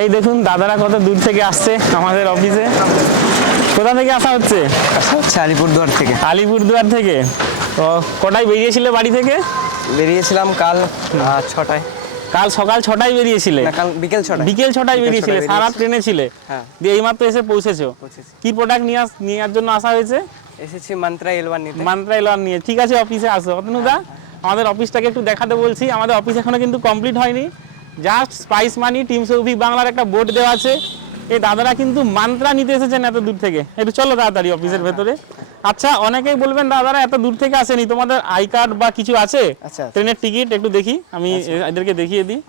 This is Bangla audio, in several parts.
এই দেখুন দাদারা কত দূর থেকে আসছে আমাদের অফিসে কোথা থেকে আসা হচ্ছে? আসা হচ্ছে আলিপুরদুয়ার থেকে। আলিপুরদুয়ার থেকে? তো কটায় বেরিয়েছিলে বাড়ি থেকে? বেরিয়েছিলাম কাল ছটায়। কাল সকাল ছটায় বেরিয়েছিলে? কাল বিকেল ছটায়। বিকেল ছটায় বেরিয়েছিলে সারা ট্রেনে ছিলে হ্যাঁ। দিয়ে এইমাত্র এসে পৌঁছেছো? কি প্রোডাক্ট নিয়ে আস- নেওয়ার জন্য আসা হয়েছে? এসেছি মান্ত্রা এলওয়ান নিতে। মান্ত্রা এলোয়ার নিয়ে। ঠিক আছে অফিসে আসো। অতনুদা আমাদের অফিসটাকে একটু দেখাতে বলছি। আমাদের অফিস এখনও কিন্তু কমপ্লিট হয়নি। Just Spice Money team Souvik বাংলার একটা বোর্ড দেওয়া আছে। এই দাদারা কিন্তু মান্ত্রা নিতে এসেছেন এত দূর থেকে। একটু চলো তাড়াতাড়ি অফিসের ভেতরে। আচ্ছা অনেকেই বলবেন দাদারা এত দূর থেকে আসেনি। তোমাদের আই কার্ড বা কিছু আছে? আচ্ছা ট্রেনের টিকিট একটু দেখি। আমি এদেরকে দেখিয়ে দিই।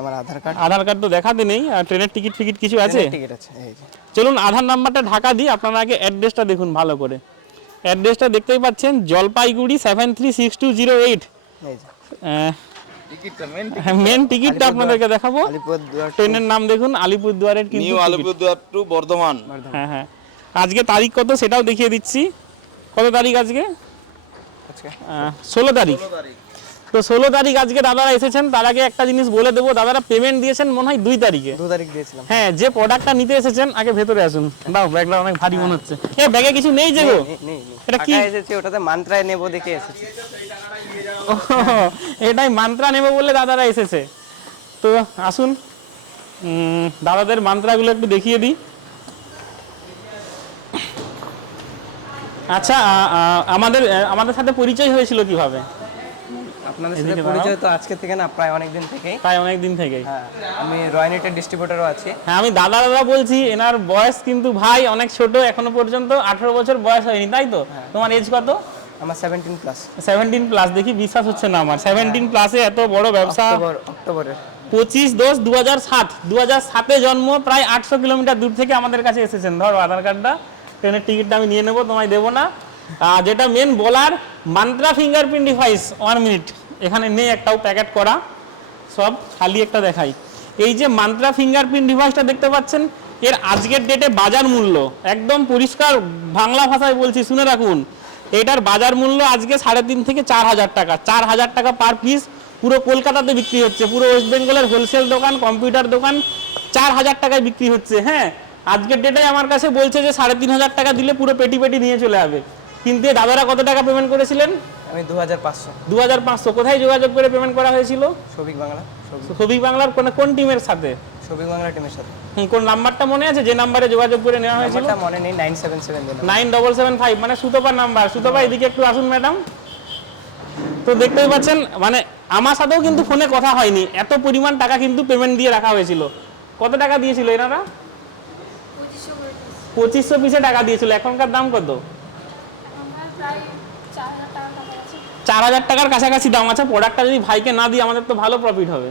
আমার আধার কার্ড। আধার কার্ড তো দেখাতে নেই আর ট্রেনের টিকিট ফিকিট কিছু আছে? টিকিট চলুন আধার নাম্বারটা ঢাকা দিই। আপনারা আগে অ্যাড্রেসটা দেখুন ভালো করে। অ্যাড্রেসটা দেখতেই পাচ্ছেন Jalpaiguri seven three six two zero eight main টিকিটটা। আপনাদেরকে দেখাবো। ট্রেনের নাম দেখুন আলিপুরদুয়ারের কিন্তু নিউ আলিপুরদুয়ার টু বর্ধমান। হ্যাঁ হ্যাঁ। আজকে তারিখ কত সেটাও দেখিয়ে দিচ্ছি। কত তারিখ আজকে? ষোলো তারিখ। তো ষোলো তারিখ আজকে দাদারা এসেছেন তার আগে একটা জিনিস বলে দেবো দাদারা পেমেন্ট দিয়েছেন মনে হয় দুই তারিখে। দু তারিখ দিয়েছিলাম। হ্যাঁ যে প্রোডাক্টটা নিতে এসেছেন আগে ভেতরে আসুন। দাও ব্যাগটা অনেক ভারী মনে হচ্ছে। এ ব্যাগে কিছু নেই যে গো? এটা কি? এসেছে ওটাতে মান্ত্রায় নেব দেখে এসেছি। এটাই মান্ত্রা নেবে বলে দাদারা এসেছে। তো আসুন দাদাদের মান্ত্রাগুলো একটু দেখিয়ে দিই। আচ্ছা আমাদের আমাদের সাথে পরিচয় হয়েছিল কীভাবে? আপনাদের সাথে পরিচয় তো আজকে থেকে না প্রায় অনেক দিন থেকেই। প্রায় অনেক দিন থেকেই। হ্যাঁ আমি রয়নেটের ডিস্ট্রিবিউটরও আছি। হ্যাঁ আমি দাদা দাদা বলছি এনার বয়স কিন্তু ভাই অনেক ছোট এখনও পর্যন্ত আঠারো বছর বয়স হয়নি তাই তো? তোমার এজ কত? আমার সেভেন্টিন প্লাস সেভেন্টিন প্লাস দেখি বিশ্বাস হচ্ছে না আমার। সেভেন্টিন প্লাসে এত বড় ব্যবসা। অক্টোবর অক্টোবরের। পঁচিশ দশ দু হাজার সাত দু হাজার সাতে জন্ম প্রায় আটশো কিলোমিটার দূর থেকে আমাদের কাছে এসেছেন। ধরো আধার কার্ডটা ট্রেনের টিকিটটা আমি নিয়ে নেব তোমায় দেবো না। যেটা মেন বলার Mantra fingerprint device one minute এখানে নেই একটাও প্যাকেট করা। সব খালি একটা দেখাই। এই যে মান্ত্রা ফিঙ্গারপ্রিন্ট ডিভাইসটা দেখতে পাচ্ছেন এর আজকের ডেটে বাজার মূল্য। একদম পরিষ্কার বাংলা ভাষায় বলছি শুনে রাখুন। এটার বাজার মূল্য আজকে সাড়ে তিন থেকে চার হাজার টাকা। চার হাজার টাকা পার পিস পুরো কলকাতাতে বিক্রি হচ্ছে। পুরো ওয়েস্ট বেঙ্গলের হোলসেল দোকান কম্পিউটার দোকান চার হাজার টাকায় বিক্রি হচ্ছে হ্যাঁ? আজকের ডেটে আমার কাছে বলছে যে সাড়ে তিন হাজার টাকা দিলে পুরো পেটি পেটি নিয়ে চলে যাবে। কিন্তু দাদারা কত টাকা পেমেন্ট করেছিলেন? আমি দু হাজার পাঁচশো। দু হাজার পাঁচশো। কোথায় যোগাযোগ করে পেমেন্ট করা হয়েছিল? সবিক বাংলা সবিক। বাংলার কোন কোন টিমের সাথে? সবিক বাংলা টিমের সাথে। হুম, কোন নাম্বারটা মনে আছে? যে নাম্বারে যোগাযোগ করে নেওয়া হয়েছিল? নাম্বারটা মনে নেই nine seven seven nine double seven five মানে সুতোপার নাম্বার। সুতোপা এদিকে একটু আসুন ম্যাডাম। তো দেখতেই পাচ্ছেন মানে আমার সাথেও কিন্তু ফোনে কথা হয়নি। এত পরিমাণ টাকা কিন্তু পেমেন্ট দিয়ে রাখা হয়েছিল। কত টাকা দিয়েছিল এনারা? পঁচিশশো পিসে টাকা দিয়েছিল। এখনকার দাম কত? চার হাজার টাকার কাছাকাছি। দাম আছে। প্রোডাক্টটা যদি ভাইকে না দিই আমাদের তো ভালো প্রফিট হবে।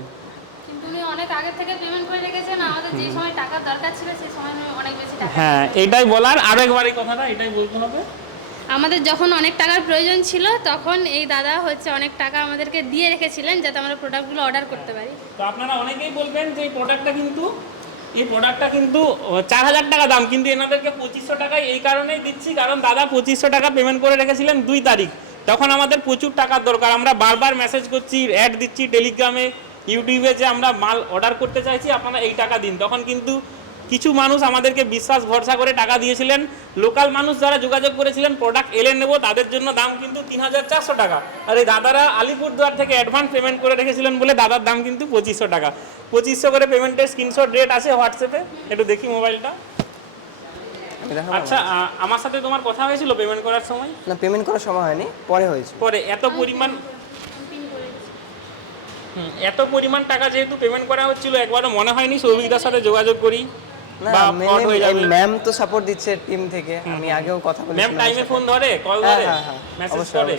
অনেক আগে থেকে পেমেন্ট করে রেখেছেন আমাদের যে সময় টাকার দরকার ছিল সেই সময় অনেক বেশি টাকা হ্যাঁ এটাই বলার আরও একবার এই কথাটা এটাই বলতে হবে। আমাদের যখন অনেক টাকার প্রয়োজন ছিল তখন এই দাদা হচ্ছে অনেক টাকা আমাদেরকে দিয়ে রেখেছিলেন যাতে আমরা প্রোডাক্টগুলো অর্ডার করতে পারি। তো আপনারা অনেকেই বলবেন যে এই প্রোডাক্টটা কিন্তু এই প্রোডাক্টটা কিন্তু চার হাজার টাকা দাম কিন্তু এনাদেরকে পঁচিশশো টাকায় এই কারণেই দিচ্ছি কারণ দাদা পঁচিশশো টাকা পেমেন্ট করে রেখেছিলেন দুই তারিখ। তখন আমাদের প্রচুর টাকার দরকার আমরা বারবার মেসেজ করছি অ্যাড দিচ্ছি টেলিগ্রামে ইউটিউবে যে আমরা মাল অর্ডার করতে চাইছি আপনারা এই টাকা দিন। তখন কিন্তু কিছু মানুষ আমাদেরকে বিশ্বাস ভরসা করে টাকা দিয়েছিলেন। লোকাল মানুষ যারা যোগাযোগ করেছিলেন প্রোডাক্ট এলে নেব তাদের জন্য দাম কিন্তু তিন হাজার চারশো টাকা। আর এই দাদারা আলিপুরদুয়ার থেকে অ্যাডভান্স পেমেন্ট করে রেখেছিলেন বলে দাদার দাম কিন্তু পঁচিশশো টাকা। পঁচিশশো করে পেমেন্টের স্ক্রিনশট রেট আছে হোয়াটসঅ্যাপে। একটু দেখি মোবাইলটা। আচ্ছা আমার সাথে তোমার কথা হয়েছিল পেমেন্ট করার সময়? না পেমেন্ট করার সময় হয়নি পরে হয়েছে। পরে এত পরিমাণ পিন করে দিচ্ছি। হুম, এত পরিমাণ টাকা যেহেতু পেমেন্ট করা হচ্ছিল একবারও মনে হয়নি সৌভিকদার সাথে যোগাযোগ করি বা fraud হয়ে যাবে। ম্যাম তো সাপোর্ট দিচ্ছে টিম থেকে আমি আগেও কথা ম্যাম টাইমে ফোন ধরে কল হ্যাঁ ধরে হ্যাঁ হ্যাঁ মেসেজ করে।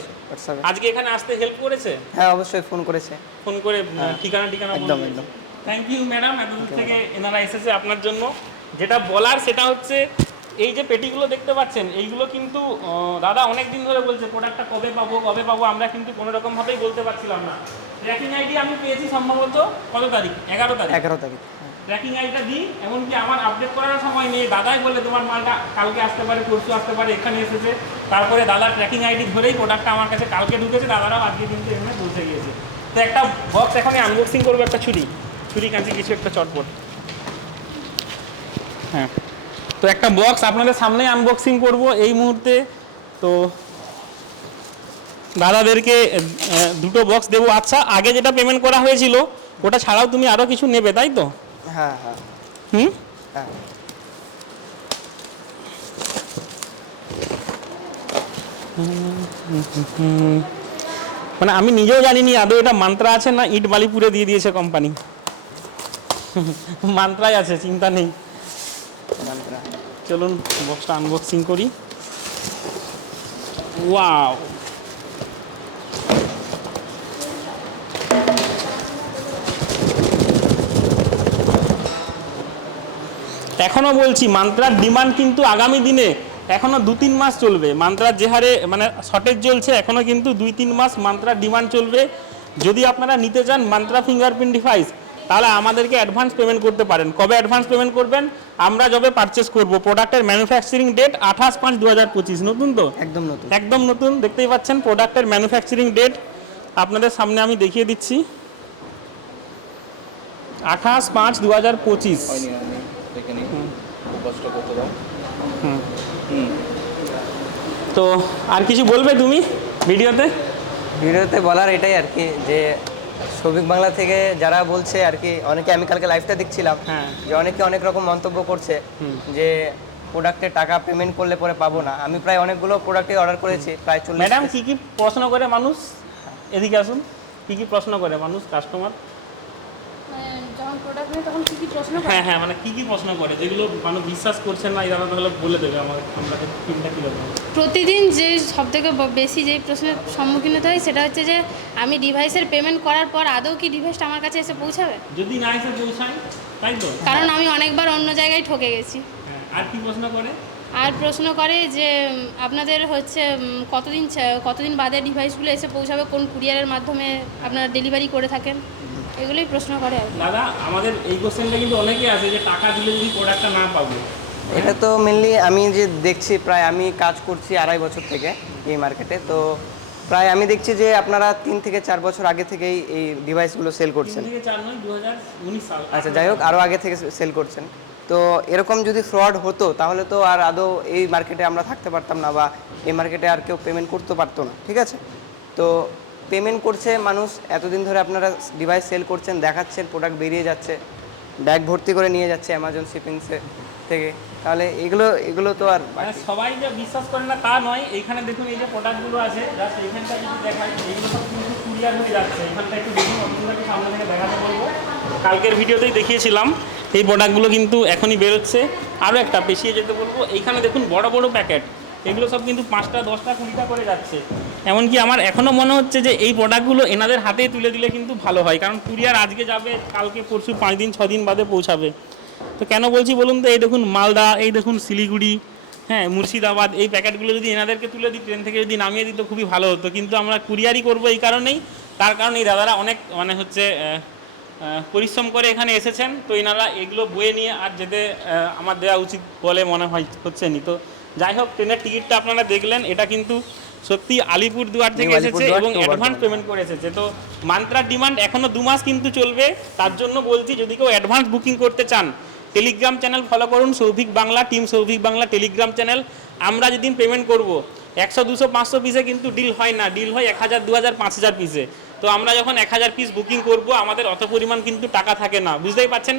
আজকে এখানে আসতে হেল্প করেছে? হ্যাঁ অবশ্যই ফোন করেছে। ফোন করে ঠিকানা ঠিকানা একদম, একদম। থ্যাংক ইউ ম্যাডাম এত দূর থেকে এনারা এসেছে আপনার জন্য। যেটা বলার সেটা হচ্ছে এই যে পেটিগুলো দেখতে পাচ্ছেন এইগুলো কিন্তু দাদা অনেক দিন ধরে বলছে প্রোডাক্টটা কবে পাবো কবে পাবো আমরা কিন্তু কোনো রকম ভাবেই বলতে পারছিলাম না। ট্র্যাকিং আইডি আমি পেয়েছি সম্ভবত কত তারিখ? এগারো তারিখ। এগারো তারিখ ট্র্যাকিং আইডিটা দিই এমনকি আমার আপডেট করার সময় নেই। দাদাই বলে তোমার মালটা কালকে আসতে পারে পরশু আসতে পারে এখানে এসেছে। তারপরে দাদা ট্র্যাকিং আইডি ধরেই প্রোডাক্টটা আমার কাছে কালকে ঢুকেছে দাদারাও আজকে কিন্তু এখানে পৌঁছে গিয়েছে। তো একটা বক্স এখানে আনবক্সিং করব একটা ছুরি। ছুরি কাছে কিছু একটা চটপট। হ্যাঁ। তো একটা বক্স আপনাদের সামনেই আনবক্সিং করব এই মুহূর্তে। তো দাদাদেরকে দুটো বক্স দেবো। আচ্ছা আগে যেটা পেমেন্ট করা হয়েছিল ওটা ছাড়াও তুমি আরও কিছু নেবে তাই তো? হ্যাঁ হ্যাঁ। হুম? হ্যাঁ। মানে আমি নিজেও জানিনি আদৌ এটা মান্ত্রা আছে না ইট বালিপুরে দিয়ে দিয়েছে কোম্পানি মান্ত্রাই আছে চিন্তা নেই। চলুন বক্সটা আনবক্সিং করি। ওয়াও এখনও বলছি মান্ত্রার ডিমান্ড কিন্তু আগামী দিনে এখনও দু তিন মাস চলবে। মান্ত্রার যে হারে মানে শর্টেজ চলছে এখনও কিন্তু দুই তিন মাস মান্ত্রার ডিমান্ড চলবে। যদি আপনারা নিতে চান মান্ত্রা ফিঙ্গারপ্রিন্ট ডিভাইস তাহলে আমাদেরকে অ্যাডভান্স পেমেন্ট করতে পারেন। কবে অ্যাডভান্স পেমেন্ট করবেন? আমরা যবে পারচেস করব। প্রোডাক্টের ম্যানুফ্যাকচারিং ডেট আঠাশ পাঁচ দু হাজার পঁচিশ। নতুন তো? একদম নতুন। একদম নতুন দেখতেই পাচ্ছেন প্রোডাক্টের ম্যানুফ্যাকচারিং ডেট আপনাদের সামনে আমি দেখিয়ে দিচ্ছি। আঠাশ পাঁচ দু হাজার পঁচিশ। দেখে নিই। কষ্ট করতে দাও। তো আর কিছু বলবে তুমি ভিডিওতে? ভিডিওতে বলার এটাই আর কি যে সৌভিক বাংলা থেকে যারা বলছে আর কি অনেকে আমি কালকে লাইভটা দেখছিলাম হ্যাঁ। যে অনেকে অনেক রকম মন্তব্য করছে যে প্রোডাক্টের টাকা পেমেন্ট করলে পরে পাবো না। আমি প্রায় অনেকগুলো প্রোডাক্টে অর্ডার করেছি প্রায় চল্লিশ ম্যাডাম কি কি প্রশ্ন করে মানুষ? এদিকে আসুন। কি কি প্রশ্ন করে মানুষ কাস্টমার প্রোডাক্ট নেই তখন কি কি প্রশ্ন হ্যাঁ হ্যাঁ মানে কি কি প্রশ্ন করে? যেগুলো মানুষ বিশ্বাস করছেন না এরা তাহলে বলে দেবে আমার আমরা টিমটা কীরকম প্রতিদিন যে সব থেকে বেশি যে প্রশ্নের সম্মুখীন হতে হয় সেটা হচ্ছে যে আমি ডিভাইসের পেমেন্ট করার পর আদৌ কি ডিভাইসটা আমার কাছে এসে পৌঁছাবে? যদি না এসে পৌঁছায় তাই তো? কারণ আমি অনেকবার অন্য জায়গায় ঠকে গেছি। হ্যাঁ আর কি প্রশ্ন করে? আর প্রশ্ন করে যে আপনাদের হচ্ছে কতদিন ছা- কতদিন বাদে ডিভাইসগুলো এসে পৌঁছাবে কোন কুরিয়ারের মাধ্যমে আপনারা ডেলিভারি করে থাকেন? এগুলোই প্রশ্ন করে দাদা আমাদের এই কোশ্চেনটা কিন্তু অনেকেই আছে যে টাকা দিলে যদি প্রোডাক্টটা না পাবো। এটা তো মেনলি আমি যে দেখছি প্রায় আমি কাজ করছি আড়াই বছর থেকে এই মার্কেটে তো প্রায় আমি দেখছি যে আপনারা তিন থেকে চার বছর আগে থেকেই এই ডিভাইসগুলো সেল করছেন। আচ্ছা যাই হোক আরও আগে থেকে সেল করছেন। তো এরকম যদি ফ্রড হতো তাহলে তো আর আদৌ এই মার্কেটে আমরা থাকতে পারতাম না বা এই মার্কেটে আর কেউ পেমেন্ট করতে পারতো না ঠিক আছে? তো পেমেন্ট করছে মানুষ, এতদিন ধরে আপনারা ডিভাইস সেল করছেন, দেখাচ্ছেন প্রোডাক্ট বেরিয়ে যাচ্ছে ব্যাগ ভর্তি করে নিয়ে যাচ্ছে অ্যামাজন শিপিংসে থেকে। তাহলে এগুলো এগুলো তো আর মানে সবাই যে বিশ্বাস করে না তা নয়, এইখানে দেখুন এই যে প্রোডাক্টগুলো আছে জাস্ট এইখানটা যদি দেখাই, এইগুলো সব কিন্তু কুরিয়ার হয়ে যাচ্ছে। এখানটা একটু দেখুন অন্যটাকে সামনে থেকে দেখাতে বলব। কালকের ভিডিওতেই দেখিয়েছিলাম, এই প্রোডাক্টগুলো কিন্তু এখনই বেরোচ্ছে। আরও একটা পেছিয়ে যেতে বলব, এইখানে দেখুন বড় বড় প্যাকেট এগুলো সব কিন্তু পাঁচটা, দশটা, কুড়িটা করে যাচ্ছে। এমনকি আমার এখনও মনে হচ্ছে যে এই প্রোডাক্টগুলো এনাদের হাতেই তুলে দিলে কিন্তু ভালো হয়। কারণ কুরিয়ার আজকে যাবে, কালকে, পরশু, পাঁচ দিন ছদিন বাদে পৌঁছাবে। তো কেন বলছি বলুন তো, এই দেখুন মালদা, এই দেখুন শিলিগুড়ি হ্যাঁ মুর্শিদাবাদ, এই প্যাকেটগুলো যদি এনাদেরকে তুলে দিই ট্রেন থেকে যদি নামিয়ে দিত খুবই ভালো হতো। কিন্তু আমরা কুরিয়ারই করব এই কারণেই, তার কারণে এই দাদারা অনেক মানে হচ্ছে পরিশ্রম করে এখানে এসেছেন। তো এনারা এগুলো বয়ে নিয়ে আর যেতে আমার দেওয়া উচিত বলে মনে হয়, হচ্ছে নি। তো যাই হোক ট্রেনের টিকিটটা আপনারা দেখলেন, এটা কিন্তু সত্যি আলিপুর দুয়ার থেকে এসেছে এবং অ্যাডভান্স পেমেন্ট করে এসেছে। তো মান্ত্রার ডিমান্ড এখনও দু মাস কিন্তু চলবে। তার জন্য বলছি যদি কেউ অ্যাডভান্স বুকিং করতে চান টেলিগ্রাম চ্যানেল ফলো করুন Souvik Bangla team Souvik Bangla Telegram channel আমরা যেদিন পেমেন্ট করব একশো দুশো পাঁচশো পিসে কিন্তু ডিল হয় না। ডিল হয় এক হাজার দু হাজার পাঁচ হাজার পিসে তো আমরা যখন এক হাজার পিস বুকিং করব আমাদের অত পরিমাণ কিন্তু টাকা থাকে না। বুঝতেই পারছেন?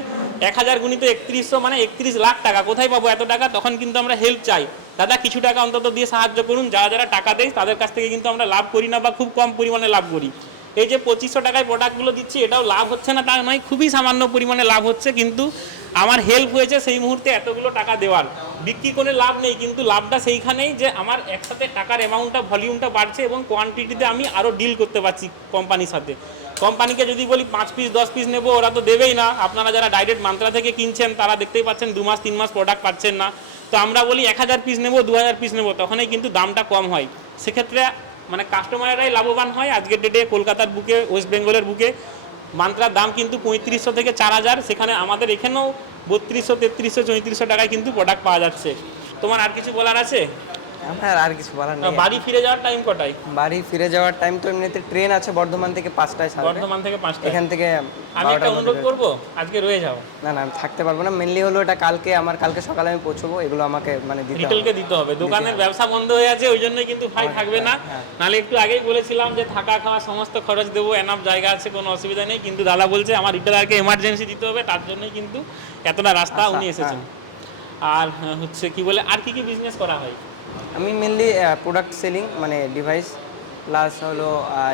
এক হাজার গুণিত একত্রিশশো মানে একত্রিশ লাখ টাকা। কোথায় পাবো এত টাকা? তখন কিন্তু আমরা হেল্প চাই। দাদা, কিছু টাকা অন্তত দিয়ে সাহায্য করুন। যারা যারা টাকা দেয়, তাদের কাছ থেকে কিন্তু আমরা লাভ করি না বা খুব কম পরিমাণে লাভ করি। এই যে পঁচিশশো টাকায় প্রোডাক্টগুলো দিচ্ছি, এটাও লাভ হচ্ছে না, তা নয়, খুবই সামান্য পরিমাণে লাভ হচ্ছে। কিন্তু আমার হেল্প হয়েছে সেই মুহূর্তে এতগুলো টাকা দেওয়ার। বিক্রি করে লাভ নেই, কিন্তু লাভটা সেইখানেই যে আমার একসাথে টাকার অ্যামাউন্টটা ভলিউমটা বাড়ছে এবং কোয়ান্টিটিতে আমি আরও ডিল করতে পারছি কোম্পানির সাথে। কোম্পানিকে যদি বলি পাঁচ পিস দশ পিস নেব, ওরা তো দেবেই না। আপনারা যারা ডাইরেক্ট মান্ত্রা থেকে কিনছেন, তারা দেখতেই পাচ্ছেন দু মাস, তিন মাস প্রোডাক্ট পাচ্ছেন না। তো আমরা বলি এক হাজার পিস নেব, দু হাজার পিস নেব, তখনই কিন্তু দামটা কম হয়। সেক্ষেত্রে মানে কাস্টমারেরাই লাভবান হয় আজকের ডেটে কলকাতার বুকে ওয়েস্ট বেঙ্গলের বুকে। মান্ত্রার দাম কিন্তু পঁয়ত্রিশশো থেকে চার হাজার, সেখানে আমাদের এখানেও বত্রিশশো, তেত্রিশশো, চৌত্রিশশো টাকায় কিন্তু প্রোডাক্ট পাওয়া যাচ্ছে। তোমার আর কিছু বলার আছে? আমার আর কিছু বলার নেই। বাড়ি ফিরে যাওয়ার টাইম কটায়? বাড়ি ফিরে যাওয়ার টাইম তো এমনিতে ট্রেন আছে বর্ধমান থেকে পাঁচটায় ছাড়বে বর্ধমান থেকে পাঁচটা এখান থেকে আমি একটা অনুরোধ করব আজকে রয়ে যাও। না না আমি থাকতে পারব না। মেনলি হলো এটা কালকে আমার কালকে সকালে আমি পৌঁছবো এগুলো আমাকে মানে দিতে হবে। রিটেলকে দিতে হবে। দোকানের ব্যবসা বন্ধ হয়ে আছে ওই জন্যই কিন্তু ভাই থাকবে না। হ্যাঁ। নালে একটু আগেই বলেছিলাম যে থাকা খাওয়া সমস্ত খরচ দেবো এনাফ জায়গা আছে কোনো অসুবিধা নেই। কিন্তু দাদা বলছে আমার রিটেলারকে এমার্জেন্সি দিতে হবে তার জন্যই কিন্তু এতটা রাস্তা আচ্ছা, উনি এসেছেন। আর হচ্ছে কি বলে আর কি কি বিজনেস করা হয়? আমি মেনলি প্রোডাক্ট সেলিং মানে ডিভাইস প্লাস হলো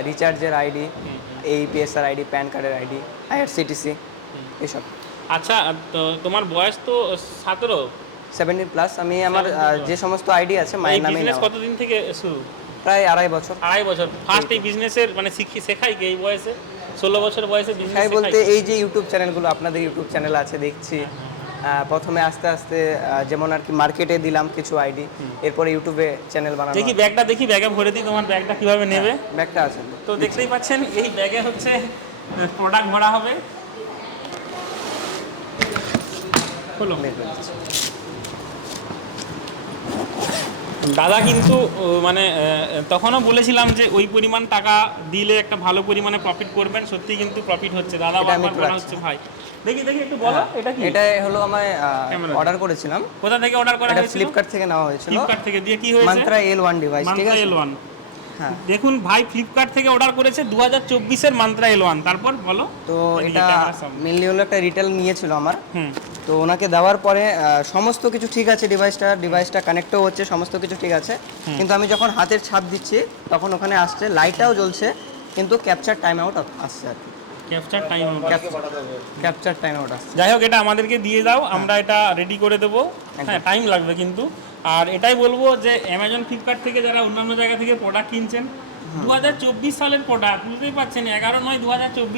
রিচার্জের আইডি এই পিএসআর আইডি প্যান কার্ডের আইডি আইআরসিটিসি এসব। আচ্ছা তো তোমার বয়স তো সতেরো? সেভেন্টিন প্লাস আমি আমার যে সমস্ত আইডি আছে মায়ের নামে কতদিন থেকে শুরু? প্রায় আড়াই বছর। আড়াই বছর। ফার্স্ট এই বিজনেসের মানে শিখি শেখাই কি এই বয়সে? ষোলো বছর বয়সে বিজনেস বলতে এই যে ইউটিউব চ্যানেলগুলো আপনাদের ইউটিউব চ্যানেল আছে দেখছি। আহ, প্রথমে আস্তে আস্তে যেমন আর কি মার্কেটে দিলাম কিছু আইডি এরপর ইউটিউবে চ্যানেল বানানো দেখি ব্যাগটা দেখি ব্যাগে ভরে দিই তোমার ব্যাগটা কীভাবে নেবে? ব্যাগটা আছে। তো দেখতেই পাচ্ছেন এই ব্যাগে হচ্ছে প্রোডাক্ট ভরা হবে। হলো বের করে দিচ্ছি। দাদা কিন্তু মানে তখনও বলেছিলাম যে ওই পরিমাণ টাকা দিলে একটা ভালো পরিমাণে প্রফিট করবেন সত্যি কিন্তু প্রফিট হচ্ছে। দাদা এটা আমি বারবার একটু বলা রাখছি। হচ্ছে ভাই। দেখি দেখি একটু বলো এটা কি? এটা হলো আমি অর্ডার করেছিলাম। কোথা থেকে অর্ডার করা হয়েছিল? ফ্লিপকার্ট থেকে নেওয়া হয়েছিল। ফ্লিপকার্ট থেকে দিয়ে কি হয়েছে? মান্ত্রা এল ওয়ান ডিভাইস ঠিক আছে? এল ওয়ান হ্যাঁ। দেখুন ভাই ফ্লিপকার্ট থেকে অর্ডার করেছে দু হাজার চব্বিশের মান্ত্রা এল ওয়ান তারপর বলো। তো এটা মেনলি হলো একটা রিটেল নিয়েছিল আমার। হুম। তো ওনাকে দেওয়ার পরে সমস্ত কিছু ঠিক আছে ডিভাইসটা ডিভাইসটা কানেক্টও হচ্ছে সমস্ত কিছু ঠিক আছে। কিন্তু আমি যখন হাতের ছাপ দিচ্ছি তখন ওখানে আসছে লাইটটাও জ্বলছে কিন্তু ক্যাপচার টাইম আউট আসছে আর কি। Capture time capture time out আসছে। যাই হোক এটা আমাদেরকে দিয়ে দাও আমরা এটা রেডি করে দেবো। হ্যাঁ টাইম লাগবে কিন্তু। আর এটাই বলব যে অ্যামাজন ফ্লিপকার্ট থেকে যারা অন্যান্য জায়গা থেকে প্রোডাক্ট কিনছেন দু হাজার চব্বিশ সালের প্রোডাক্ট বুঝতেই পারছেন? এগারো নয় দু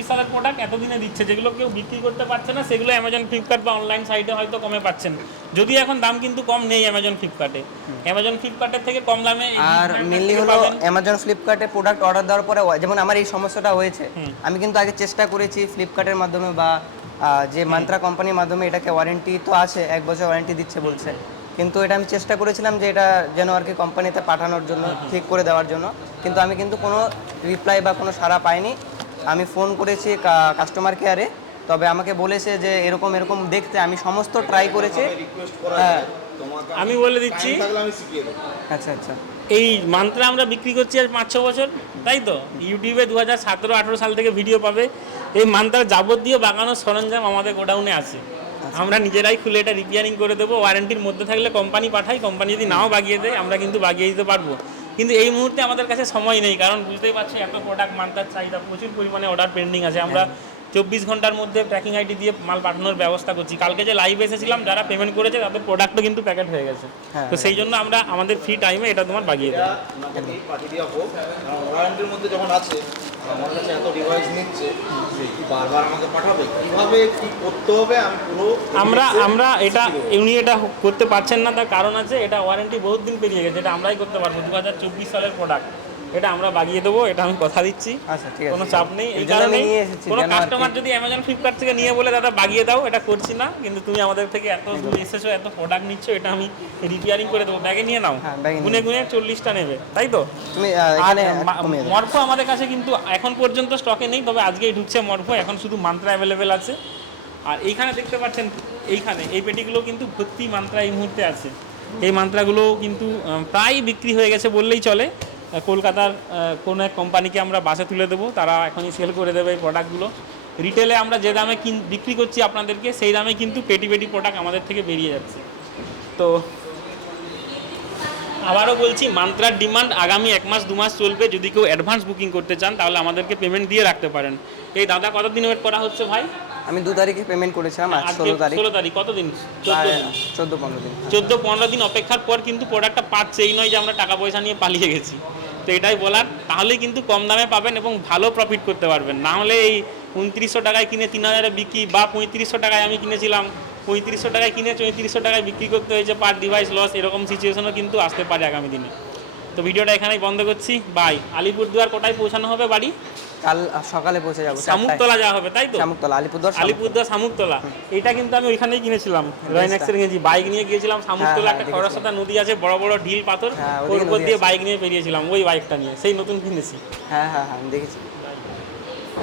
সালের প্রোডাক্ট এতদিনে দিচ্ছে। যেগুলো কেউ বিক্রি করতে পারছে না সেগুলো অ্যামাজন ফ্লিপকার্ট বা অনলাইন সাইটে হয়তো কমে পাচ্ছেন। যদিও এখন দাম কিন্তু কম নেই অ্যামাজন ফ্লিপকার্টে অ্যামাজন ফ্লিপকার্টের থেকে কম দামে আর মেনলি হলো অ্যামাজন ফ্লিপকার্টে প্রোডাক্ট অর্ডার দেওয়ার পরে যেমন আমার এই সমস্যাটা হয়েছে আমি কিন্তু আগে চেষ্টা করেছি ফ্লিপকার্টের মাধ্যমে বা যে মান্ত্রা কোম্পানির মাধ্যমে এটাকে ওয়ারেন্টি তো আছে এক বছর ওয়ারেন্টি দিচ্ছে বলছে। কিন্তু এটা আমি চেষ্টা করেছিলাম যে এটা যেন আর কি কোম্পানিতে পাঠানোর জন্য ঠিক করে দেওয়ার জন্য। কিন্তু আমি কিন্তু কোনো রিপ্লাই বা কোনো সাড়া পাইনি। আমি ফোন করেছি কাস্টমার কেয়ারে তবে আমাকে বলেছে যে এরকম এরকম দেখতে। আমি সমস্ত ট্রাই করেছি। হ্যাঁ। আমি বলে দিচ্ছি। আচ্ছা আচ্ছা। এই মান্ত্রা আমরা বিক্রি করছি আজ পাঁচ ছ বছর। তাই তো? ইউটিউবে দু হাজার সতেরো আঠেরো সাল থেকে ভিডিও পাবে। এই মান্ত্রার যাবতীয় বাগানোর সরঞ্জাম আমাদের গোডাউনে আছে। আমরা নিজেরাই খুলে এটা রিপেয়ারিং করে দেবো। ওয়ারেন্টির মধ্যে থাকলে কোম্পানি পাঠাই কোম্পানি যদি নাও বাগিয়ে দেয় আমরা কিন্তু বাগিয়ে দিতে পারব। কিন্তু এই মুহূর্তে আমাদের কাছে সময় নেই কারণ বুঝতেই পারছি এত প্রোডাক্ট মান্ত্রার চাহিদা প্রচুর পরিমাণে অর্ডার পেন্ডিং আছে। আমরা চব্বিশ ঘণ্টার মধ্যে ট্র্যাকিং আইডি দিয়ে মাল পাঠানোর ব্যবস্থা করছি। কালকে যে লাইভ এসেছিলাম যারা পেমেন্ট করেছে তাদের প্রোডাক্টও কিন্তু প্যাকেট হয়ে গেছে। হ্যাঁ, তো সেই জন্য আমরা আমাদের ফ্রি টাইমে এটা তোমার বাগিয়ে দেবো। আমার কাছে এত ডিভাইস নিচ্ছে বারবার আমাকে পাঠাবে? কীভাবে কি করতে হবে? আমি পুরো আমরা আমরা এটা উনি এটা করতে পারছেন না তার কারণ আছে এটা ওয়ারেন্টি বহুত দিন পেরিয়ে গেছে এটা আমরাই করতে পারব দু হাজার চব্বিশ সালের প্রোডাক্ট এটা আমরা বাগিয়ে দেবো এটা আমি কথা দিচ্ছি। আচ্ছা ঠিক আছে। কোনো চাপ নেই এই কারণে কোনো কাস্টমার যদি অ্যামাজন ফ্লিপকার্ট থেকে নিয়ে বলে দাদা বাগিয়ে দাও এটা করছি না কিন্তু তুমি আমাদের থেকে এত দূর এসেছ এত প্রোডাক্ট নিচ্ছ এটা আমি রিপেয়ারিং করে দেবো। ব্যাগে নিয়ে নাও। হ্যাঁ, গুনে গুনে চল্লিশটা নেবে তাই তো? তুমি। মরফো আমাদের কাছে কিন্তু এখন পর্যন্ত স্টকে নেই তবে আজকেই ঢুকছে মরফো এখন শুধু মান্ত্রা অ্যাভেলেবেল আছে। আর এইখানে দেখতে পাচ্ছেন এইখানে এই পেটিগুলো কিন্তু ভর্তি মান্ত্রা এই মুহূর্তে আছে। এই মান্ত্রাগুলো কিন্তু প্রায় বিক্রি হয়ে গেছে বললেই চলে। কলকাতার কোনো এক কোম্পানিকে আমরা বাসে তুলে দেবো তারা এখনই সেল করে দেবে এই প্রোডাক্টগুলো রিটেলে আমরা যে দামে কিন বিক্রি করছি আপনাদেরকে সেই দামে কিন্তু পেটি পেটি প্রোডাক্ট আমাদের থেকে বেরিয়ে যাচ্ছে। তো আবারও বলছি মান্ত্রার ডিমান্ড আগামী এক মাস দু মাস চলবে। যদি কেউ অ্যাডভান্স বুকিং করতে চান তাহলে আমাদেরকে পেমেন্ট দিয়ে রাখতে পারেন। এই দাদা কতদিন ওয়েট করা হচ্ছে ভাই? আমি দু তারিখে পেমেন্ট করেছিলাম আজ ষোলো তারিখ। ষোলো তারিখ কতদিন? চোদ্দ পনেরো দিন। চোদ্দ পনেরো দিন অপেক্ষার পর কিন্তু প্রোডাক্টটা পাচ্ছে। এই নয় যে আমরা টাকা পয়সা নিয়ে পালিয়ে গেছি। তো এটাই বলার। তাহলেই কিন্তু কম দামে পাবেন এবং ভালো প্রফিট করতে পারবেন। না হলে এই উনত্রিশশো টাকায় কিনে তিন হাজারে বিক্রি বা পঁয়ত্রিশশো টাকায় আমি কিনেছিলাম। পঁয়ত্রিশশো টাকায় কিনে চৌত্রিশশো টাকায় বিক্রি করতে হয়েছে পার ডিভাইস লস এরকম সিচুয়েশনও কিন্তু আসতে পারে আগামী দিনে। তো ভিডিওটা এখানেই বন্ধ করছি। বাই আলিপুরদুয়ার কোটায় পৌঁছানো হবে বাড়ি। কাল সকালে পৌঁছে যাব শামুকতলা যাওয়া হবে তাই তো? শামুকতলা আলিপুরদুয়ার। আলিপুরদুয়ার শামুকতলা। এটা কিন্তু আমি ওইখানেই কিনেছিলাম রয়নাক্সের কিনেছি বাইক নিয়ে গিয়েছিলাম শামুকতলা হ্যাঁ, একটা। খরস্রোতা নদী আছে বড় বড় ঢিল পাথর হ্যাঁ, ওর উপর দিয়ে বাইক নিয়ে বেরিয়েছিলাম ওই বাইকটা নিয়ে সেই নতুন কিনেছি। হ্যাঁ হ্যাঁ হ্যাঁ দেখেছি।